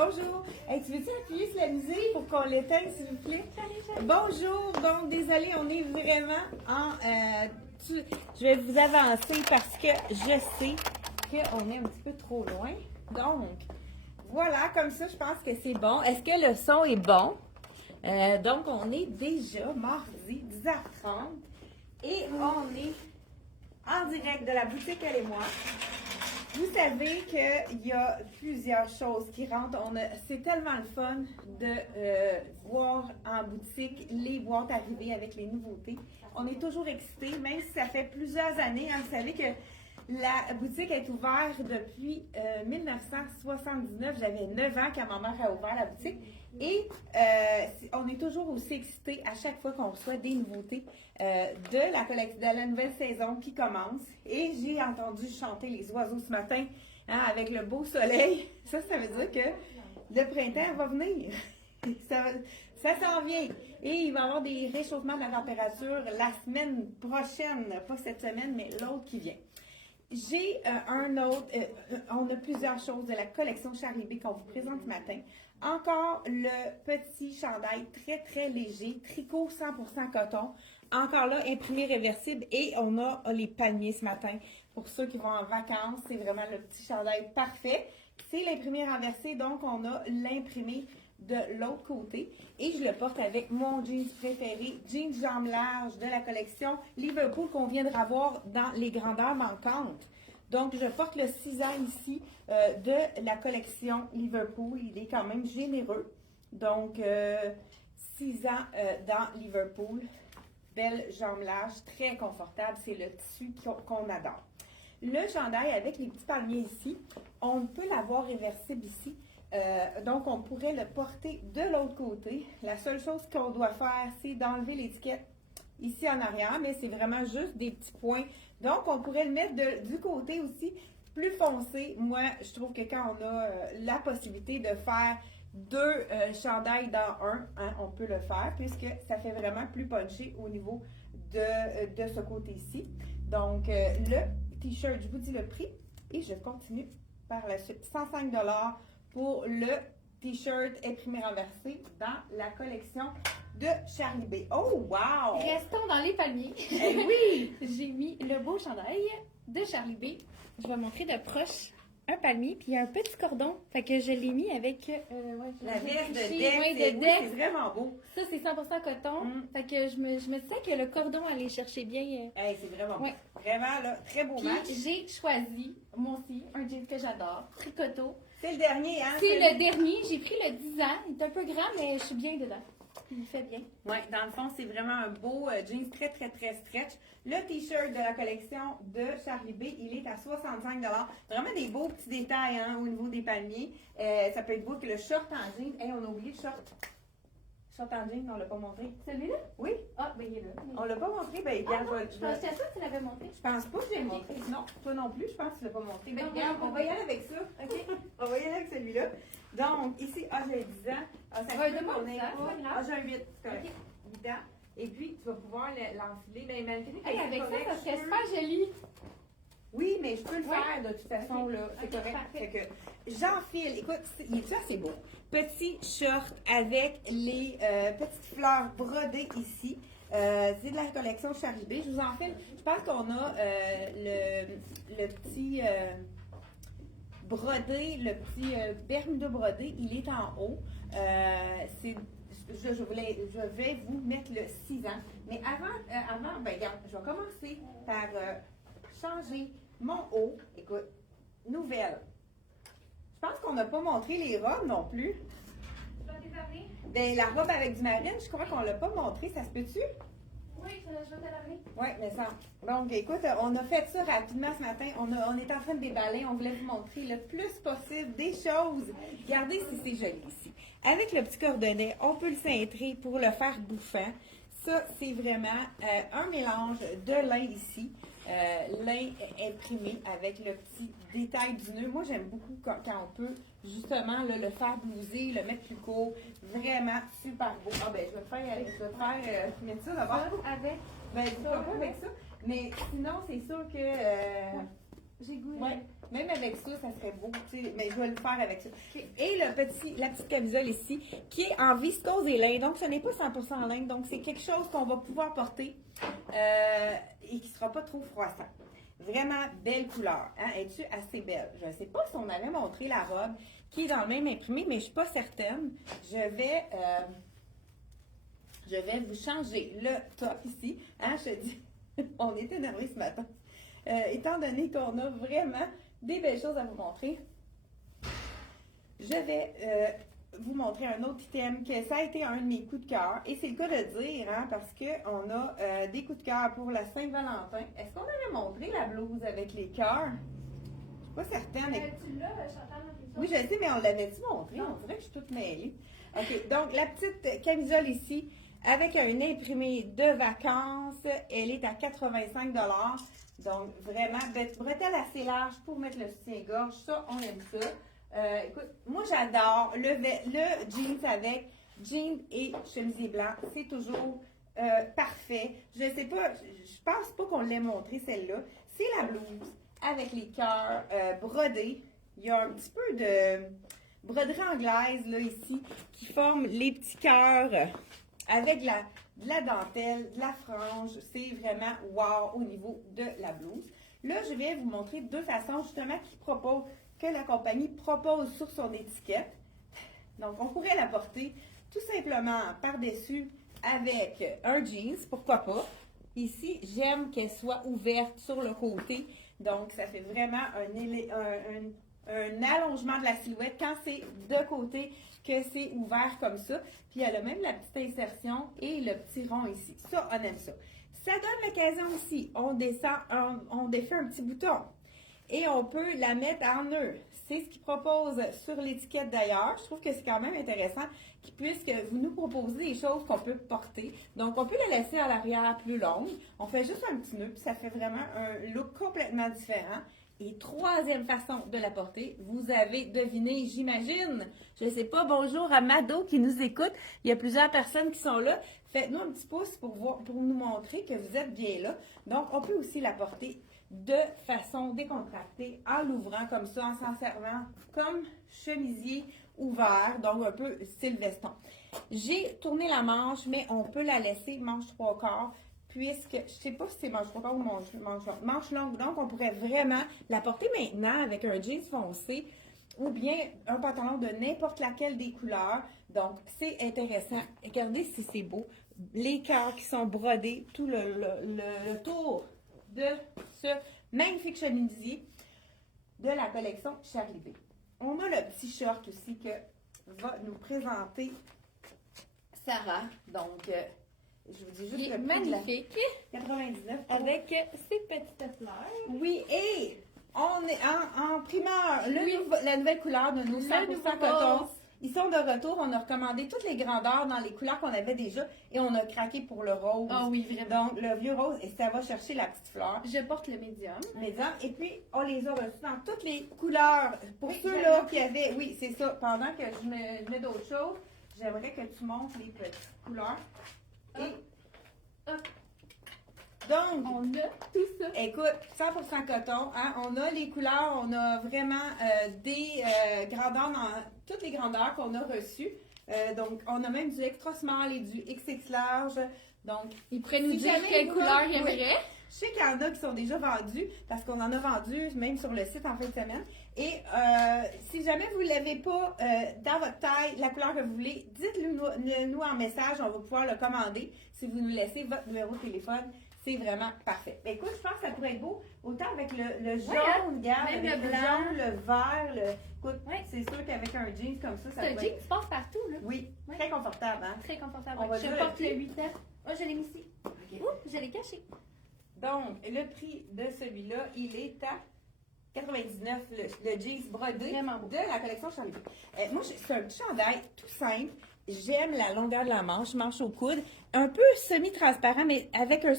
bonjour. Hey, tu veux-tu appuyer sur la musique pour qu'on l'éteigne, s'il vous plaît? Bonjour. Bon, désolé, on est vraiment en... je vais vous avancer parce que je sais qu'on est un petit peu trop loin. Donc, voilà, comme ça, je pense que c'est bon. Est-ce que le son est bon? Donc, on est déjà mardi, 10h30. Et on est en direct de la boutique Elle et moi. Vous savez qu'il y a plusieurs choses qui rentrent. C'est tellement le fun de voir en boutique les boîtes arriver avec les nouveautés. On est toujours excités, même si ça fait plusieurs années. Hein, vous savez que la boutique est ouverte depuis 1979. J'avais 9 ans quand ma mère a ouvert la boutique. Et on est toujours aussi excités à chaque fois qu'on reçoit des nouveautés de la nouvelle saison qui commence. Et j'ai entendu chanter les oiseaux ce matin avec le beau soleil. Ça veut dire que le printemps va venir. Ça s'en vient. Et il va y avoir des réchauffements de la température la semaine prochaine. Pas cette semaine, mais l'autre qui vient. J'ai on a plusieurs choses de la collection Charlie B qu'on vous présente ce matin. Encore le petit chandail très, très léger, tricot 100% coton. Encore là, imprimé réversible et on a les palmiers ce matin. Pour ceux qui vont en vacances, c'est vraiment le petit chandail parfait. C'est l'imprimé renversé, donc on a l'imprimé de l'autre côté. Et je le porte avec mon jeans préféré, jeans jambes larges de la collection Liverpool qu'on viendra voir dans les grandeurs manquantes. Donc, je porte le 6 ans ici de la collection Liverpool. Il est quand même généreux. Donc, 6 ans dans Liverpool. Belle jambe large, très confortable. C'est le tissu qu'on adore. Le chandail avec les petits palmiers ici, on peut l'avoir réversible ici. Donc, on pourrait le porter de l'autre côté. La seule chose qu'on doit faire, c'est d'enlever l'étiquette ici en arrière, mais c'est vraiment juste des petits points. Donc, on pourrait le mettre du côté aussi plus foncé. Moi, je trouve que quand on a la possibilité de faire deux chandails dans un, hein, on peut le faire puisque ça fait vraiment plus punché au niveau de ce côté-ci. Donc, le t-shirt, je vous dis le prix et je continue par la suite. 105 $ pour le t-shirt imprimé renversé dans la collection de Charlie B. Oh, wow! Restons dans les palmiers. Eh oui! J'ai mis le beau chandail de Charlie B. Je vais montrer de proche un palmier, puis il y a un petit cordon. Fait que je l'ai mis avec... la veste de Dex. Dex. C'est vraiment beau. Ça, c'est 100% coton. Fait que je me disais que le cordon allait chercher bien. Hey, c'est vraiment beau. Vraiment, là, très beau Puis, match. j'ai choisi, moi aussi, un jean que j'adore, tricoto. C'est le dernier, hein? C'est le dernier. J'ai pris le 10 ans. Il est un peu grand, mais je suis bien dedans. Il fait bien. Oui, dans le fond, c'est vraiment un beau jeans très, très, très stretch. Le t-shirt de la collection de Charlie B, il est à 65 $. Vraiment des beaux petits détails hein, au niveau des palmiers. Ça peut être beau que le short en jean. Hey, on a oublié le short. Short en jean, on l'a pas montré. Celui-là? Oui. Ah, ben il est là. On l'a pas montré. Ben, regarde, je pensais à ça que tu l'avais montré. Je pense pas que je l'ai montré. Non, toi non plus, je pense que tu l'as pas montré. Ben, regarde, on va y aller avec ça. OK? On va y aller avec celui-là. Donc, ici, j'ai 10 ans. Ça Ouais, peut de qu'on mon ait- ça, j'ai un 8. C'est correct. 8 ans. Et puis, tu vas pouvoir l'enfiler. Ben, malgré Hey, avec ça, ça serait super joli. Oui, mais je peux le faire de toute façon, là. C'est Ok, correct. parfait. Fait que j'enfile. Écoute, il est assez beau. Petit short avec les petites fleurs brodées ici. C'est de la collection Charlie B. Je vous enfile. Je pense qu'on a le petit brodé, le petit Bermuda brodé. Il est en haut. Je vais vous mettre le 6 ans. Mais avant, ben regarde, je vais commencer par changer mon haut. Écoute, nouvelle. Je pense qu'on n'a pas montré les robes non plus. Tu vas t'épargner? Ben, la robe avec du marine, je crois qu'on l'a pas montré. Ça se peut-tu? Oui, je vais t'épargner. Oui, mais ça. Donc, écoute, on a fait ça rapidement ce matin. On est en train de déballer. On voulait vous montrer le plus possible des choses. Regardez si c'est joli ici. Avec le petit cordonnet, on peut le cintrer pour le faire bouffant. Ça, c'est vraiment un mélange de lin ici. Lin imprimé avec le petit détail du nœud. Moi, j'aime beaucoup quand on peut justement là, le faire blouser, le mettre plus court. Vraiment super beau. Ah ben, je vais faire mettre ça d'abord. Avec. Ben, je ne pas avec ça. Mais sinon, c'est sûr que J'ai goût. Ouais, même avec ça, ça serait beau, tu sais, mais je vais le faire avec ça. Ok. Et la petite camisole ici, qui est en viscose et lin, donc ce n'est pas 100% lin, donc c'est quelque chose qu'on va pouvoir porter et qui ne sera pas trop froissant. Vraiment belle couleur, hein? Es-tu assez belle? Je ne sais pas si on avait montré la robe qui est dans le même imprimé, mais je ne suis pas certaine. Je vais vous changer le top ici, hein? Je te dis, on est énervé ce matin. Étant donné qu'on a vraiment des belles choses à vous montrer, je vais vous montrer un autre item que ça a été un de mes coups de cœur. Et c'est le cas de dire, hein, parce qu'on a des coups de cœur pour la Saint-Valentin. Est-ce qu'on avait montré la blouse avec les cœurs? Je suis pas certaine. Tu l'as, Chantal? Oui, je sais, mais on l'avait-tu montré? On dirait que je suis toute mêlée. OK, donc la petite camisole ici, avec un imprimé de vacances, elle est à 85 $. Donc, vraiment, bretelle assez large pour mettre le soutien-gorge. Ça, on aime ça. Écoute, moi, j'adore le jeans avec jeans et chemisier blanc. C'est toujours parfait. Je sais pas, je pense pas qu'on l'ait montré, celle-là. C'est la blouse avec les cœurs brodés. Il y a un petit peu de broderie anglaise, là, ici, qui forme les petits cœurs avec de la dentelle, de la frange. C'est vraiment wow au niveau de la blouse. Là, je vais vous montrer deux façons, justement, que la compagnie propose sur son étiquette. Donc, on pourrait la porter tout simplement par-dessus avec un jeans, pourquoi pas. Ici, j'aime qu'elle soit ouverte sur le côté. Donc, ça fait vraiment un allongement de la silhouette quand c'est de côté que c'est ouvert comme ça. Puis elle a même la petite insertion et le petit rond ici. Ça, on aime ça. Ça donne l'occasion aussi. On descend, on défait un petit bouton. Et on peut la mettre en nœud. C'est ce qu'ils proposent sur l'étiquette d'ailleurs. Je trouve que c'est quand même intéressant qu'ils puissent vous nous proposer des choses qu'on peut porter. Donc, on peut la laisser à l'arrière plus longue. On fait juste un petit nœud, puis ça fait vraiment un look complètement différent. Et troisième façon de la porter, vous avez deviné, j'imagine. Je ne sais pas, bonjour à Mado qui nous écoute. Il y a plusieurs personnes qui sont là. Faites-nous un petit pouce pour nous montrer que vous êtes bien là. Donc, on peut aussi la porter de façon décontractée, en l'ouvrant comme ça, en s'en servant comme chemisier ouvert, donc un peu style veston. J'ai tourné la manche, mais on peut la laisser manche 3/4, puisque, je ne sais pas si c'est manche 3/4 ou manche longue, donc on pourrait vraiment la porter maintenant avec un jeans foncé, ou bien un pantalon de n'importe laquelle des couleurs. Donc, c'est intéressant. Regardez si c'est beau. Les cœurs qui sont brodés, tout le tour de ce magnifique chemisier de la collection Charlie B. On a le petit short aussi que va nous présenter Sarah. Donc, je vous dis juste Il est le prix de magnifique. 99 Avec ses petites fleurs. Oui, et on est en primeur, la nouvelle couleur de nos 100% nouveau coton. rose. Ils sont de retour. On a recommandé toutes les grandeurs dans les couleurs qu'on avait déjà et on a craqué pour le rose. Ah oui, vraiment. Donc, le vieux rose, et ça va chercher la petite fleur. Je porte le médium. Médium. Et puis, on les a reçus dans toutes les couleurs. Pour Oui, ceux-là qui avaient... Oui, c'est ça. Pendant que je mets d'autres choses, j'aimerais que tu montres les petites couleurs. Et... Hop. Donc, On a tout ça. écoute, 100% coton, hein? On a les couleurs, on a vraiment des grandeurs dans toutes les grandeurs qu'on a reçues. Donc, on a même du extra small et du XX large. Donc, Il pourrait nous si dire jamais quelle vous- couleur il oui. aimerait. Je sais qu'il y en a qui sont déjà vendus parce qu'on en a vendu même sur le site en fin de semaine. Et si jamais vous ne l'avez pas dans votre taille, la couleur que vous voulez, dites-le nous en message, on va pouvoir le commander. Si vous nous laissez votre numéro de téléphone, c'est vraiment parfait. Ben, écoute, je pense que ça pourrait être beau, autant avec le jaune, hein? regarde, Même avec le le blanc. jaune, le vert, écoute, Ouais. c'est sûr qu'avec un jeans comme ça, ça C'est un pourrait jean être... qui passe partout, là. Oui, Ouais. très confortable, hein? Très confortable. On va Je dire porte le le prix. 8 ans. Oh, je l'ai mis ici. Ouh, je l'ai caché. Donc, le prix de celui-là, il est à 99, le jeans brodé Vraiment beau. de la collection Charlie B. Moi, c'est un petit chandail tout simple. J'aime la longueur de la manche au coude. Un peu semi-transparent, mais avec un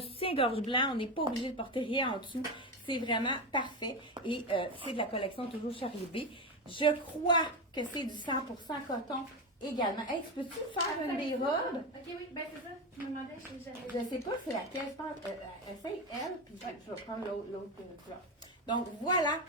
soutien-gorge blanc, on n'est pas obligé de porter rien en dessous. C'est vraiment parfait. Et c'est de la collection toujours Charlie B. Je crois que c'est du 100% coton également. Hey, peux-tu faire une des robes? Ok, oui, ben c'est ça. Je me demandais si j'avais. Je ne sais pas c'est laquelle. Je pense, essaye elle, puis je vais prendre l'autre couleur. Donc, voilà.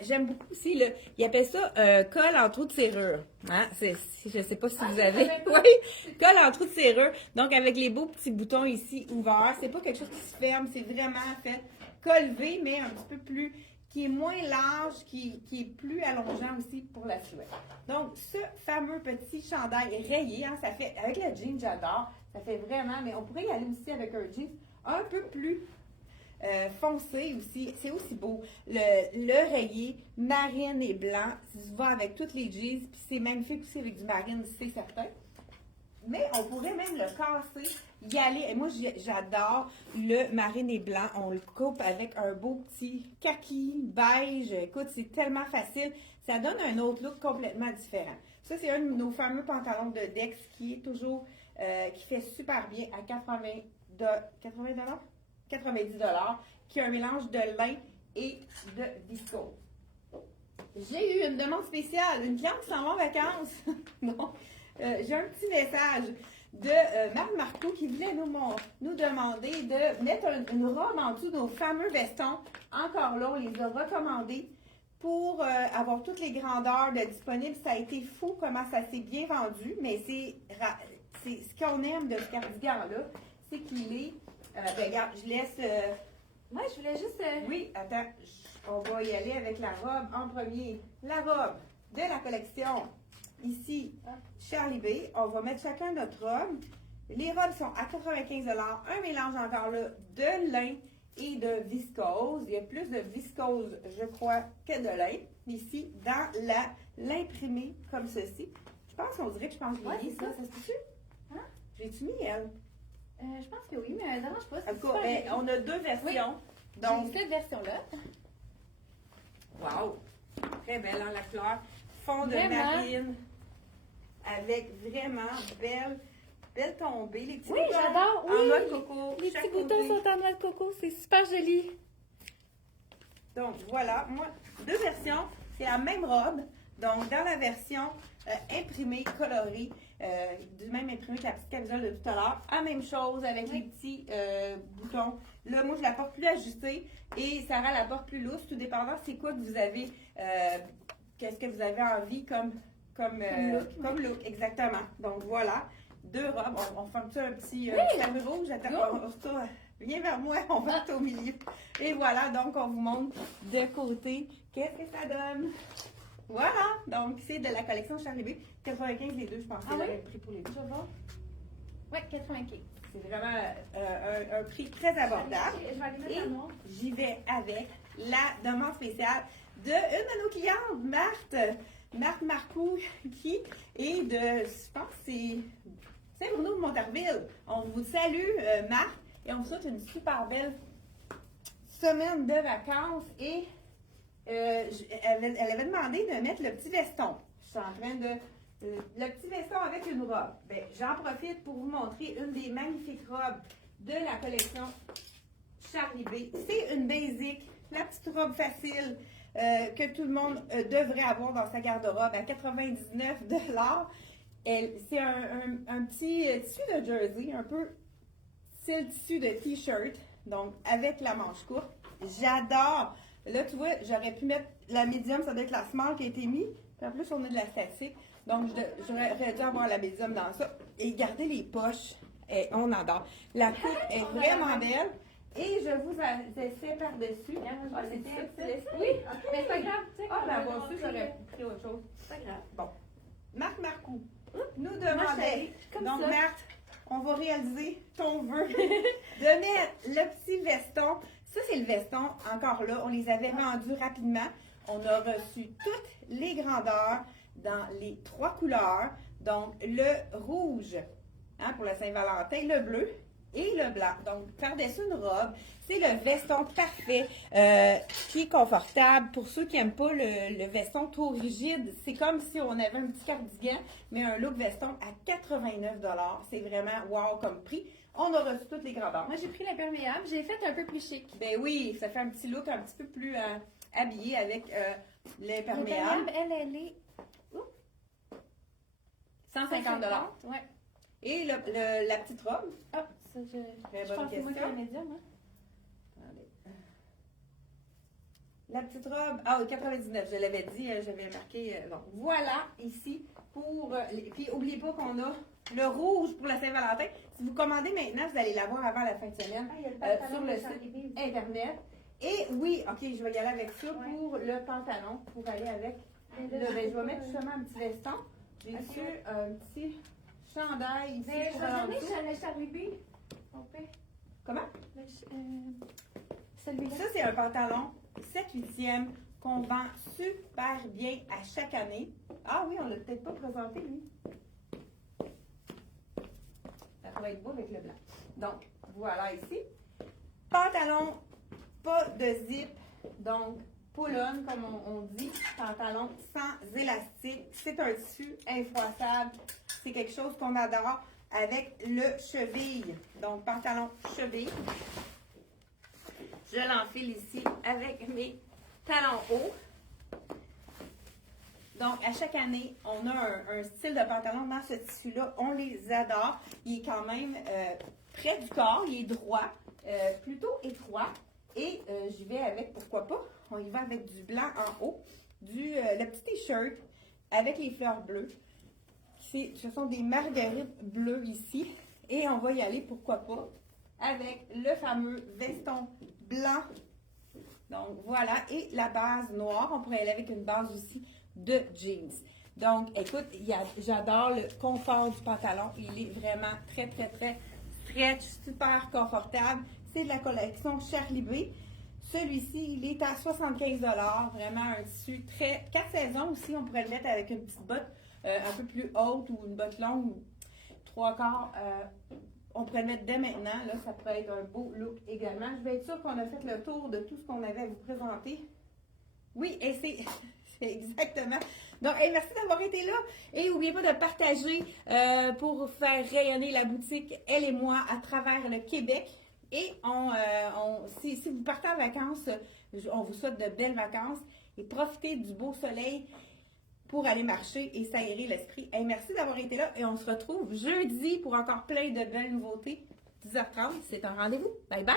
J'aime beaucoup aussi, ils appellent ça colle en trou de serrure. Hein? Je ne sais pas si vous avez. Oui, colle en trou de serrure. Donc, avec les beaux petits boutons ici ouverts. C'est pas quelque chose qui se ferme, c'est vraiment fait colle V, mais un petit peu plus, qui est moins large, qui est plus allongeant aussi pour la silhouette. Donc, ce fameux petit chandail rayé, hein, ça fait, avec le jean, j'adore. Ça fait vraiment, mais on pourrait y aller aussi avec un jean un peu plus foncé aussi, c'est aussi beau. Le rayé, marine et blanc, ça se va avec toutes les jeans, puis c'est magnifique aussi avec du marine, c'est certain. Mais on pourrait même le casser, y aller. Et moi, j'adore le marine et blanc. On le coupe avec un beau petit kaki, beige. Écoute, c'est tellement facile. Ça donne un autre look complètement différent. Ça, c'est un de nos fameux pantalons de Dex qui est toujours, qui fait super bien à 90 qui est un mélange de lin et de viscose. J'ai eu une demande spéciale, une cliente qui s'en va en vacances. Donc, j'ai un petit message de Marc Marcoux qui voulait nous demander de mettre une robe en dessous de nos fameux vestons. Encore là, on les a recommandés pour avoir toutes les grandeurs disponibles. Ça a été fou comment ça s'est bien vendu, mais c'est ce qu'on aime de ce cardigan-là, c'est qu'il est... regarde, je laisse... Moi, je voulais juste... Oui, attends, on va y aller avec la robe en premier. La robe de la collection, ici, Charlie B. On va mettre chacun notre robe. Les robes sont à 95 $. Un mélange encore là de lin et de viscose. Il y a plus de viscose, je crois, que de lin. Ici, dans l'imprimé comme ceci. Je pense qu'on dirait que je pense que je l'ai mis, ça. Ça se peut-tu? Hein? J'ai-tu mis, elle? Je pense que oui, mais elle ne dérange pas. En tout cas, on a deux versions. Oui. Donc, j'ai cette version-là. wow! Très belle, hein, la fleur. Fond de Vraiment. marine. Avec vraiment belle tombée. Les petits Oui, boutons j'adore. en Oui. noix de coco. Les chaque petits boutons côté. sont en noix de coco. C'est super joli. Donc, voilà. Moi, deux versions. C'est la même robe. Donc, dans la version imprimée, colorée, du même imprimé que la petite camisole de tout à l'heure. La même chose avec les petits boutons. Là, moi, je la porte plus ajustée et Sarah la porte plus loose, tout dépendant c'est quoi que vous avez, qu'est-ce que vous avez envie comme look, exactement. Donc, voilà. Deux robes. On fait un petit carré rouge. Attends, viens vers moi, on va être au milieu. Et voilà, donc on vous montre de côté qu'est-ce que ça donne. Voilà, donc c'est de la collection Charlie B. 95 les deux, je pense. Ah oui? Le prix pour les deux. Je vais voir. Oui, 95. C'est vraiment un prix très abordable. Je vais aller mettre Et en noir. j'y vais avec la demande spéciale de une de nos clientes, Marthe Marcoux, qui est de, je pense que c'est Saint-Bruno de Montarville. On vous salue, Marthe, et on vous souhaite une super belle semaine de vacances. Et elle avait demandé de mettre le petit veston. Je suis en train de... le petit veston avec une robe. Ben, j'en profite pour vous montrer une des magnifiques robes de la collection Charlie B. C'est une basic, la petite robe facile que tout le monde devrait avoir dans sa garde-robe à 99 $. C'est un petit tissu de jersey, un peu style tissu de t-shirt, donc avec la manche courte. J'adore! Là, tu vois, j'aurais pu mettre la médium, ça doit être la small qui a été mise. Puis en plus, on a de la statique. Donc, j'aurais dû avoir la médium dans ça. Et garder les poches, on adore. La coupe est vraiment belle. Et je vous essaie par-dessus. Ah, c'était Oui, mais c'est pas grave. Tu sais, Ah, on ben va bon, montrer, j'aurais pris autre chose. c'est pas grave. Bon. Marc Marcoux nous Ma demandait. chérie, comme Donc, ça. Marthe, on va réaliser ton vœu de mettre le petit veston. Ça, c'est le veston. Encore là, on les avait vendus rapidement. On a reçu toutes les grandeurs dans les 3 couleurs. Donc, le rouge hein, pour la Saint-Valentin, le bleu et le blanc. Donc, par-dessus une robe, c'est le veston parfait qui est confortable. Pour ceux qui n'aiment pas le veston trop rigide, c'est comme si on avait un petit cardigan, mais un look veston à 89 $. C'est vraiment wow comme prix. On a reçu toutes les grandeurs. Moi, j'ai pris l'imperméable. J'ai fait un peu plus chic. Ben oui, ça fait un petit look un petit peu plus habillé avec l'imperméable. Elle est... 150 $. Ouais. Et la petite robe. Ah, ça, Très je bonne pense que c'est moi qui ai question. la médium. Hein? Attendez. La petite robe, ah oui, 99, je l'avais dit, j'avais marqué. Bon, voilà, ici, pour... puis, n'oubliez pas qu'on a le rouge pour la Saint-Valentin. Si vous commandez maintenant, vous allez l'avoir avant la fin de semaine Ah, il y a le pantalon sur de le Charlie site B. Internet. Et oui, OK, je vais y aller avec ça pour le pantalon, pour aller avec ben, je vais mettre justement un petit veston. J'ai reçu un petit chandail ici Mais pour je vais en donner dessous. le Charlie B. On fait. Comment? Celui-là. Ça, c'est un pantalon 7/8e qu'on vend super bien à chaque année. Ah oui, on l'a peut-être pas présenté, lui. Ça pourrait être beau avec le blanc. Donc, voilà ici. Pantalon, pas de zip. Donc, pull-on, comme on dit. Pantalon sans élastique. C'est un tissu infroissable. C'est quelque chose qu'on adore avec le cheville. Donc, pantalon cheville. Je l'enfile ici avec mes talons hauts. Donc, à chaque année, on a un style de pantalon dans ce tissu-là. On les adore. Il est quand même près du corps. Il est droit, plutôt étroit. Et j'y vais avec, pourquoi pas, on y va avec du blanc en haut, le petit t-shirt avec les fleurs bleues. Ce sont des marguerites bleues ici. Et on va y aller, pourquoi pas, avec le fameux veston blanc. Donc, voilà. Et la base noire, on pourrait aller avec une base aussi de jeans. Donc, écoute, j'adore le confort du pantalon. Il est vraiment très, très, très stretch, super confortable. C'est de la collection Charlie B. Celui-ci, il est à 75 $. Vraiment un tissu très... 4 saisons aussi, on pourrait le mettre avec une petite botte un peu plus haute ou une botte longue ou 3/4. On pourrait le mettre dès maintenant. Là, ça pourrait être un beau look également. Je vais être sûre qu'on a fait le tour de tout ce qu'on avait à vous présenter. Oui, et c'est exactement. Donc, merci d'avoir été là. Et n'oubliez pas de partager pour faire rayonner la boutique Elle et moi à travers le Québec. Et si vous partez en vacances, on vous souhaite de belles vacances et profitez du beau soleil pour aller marcher et s'aérer l'esprit. Et merci d'avoir été là et on se retrouve jeudi pour encore plein de belles nouveautés. 10h30, c'est un rendez-vous. Bye bye!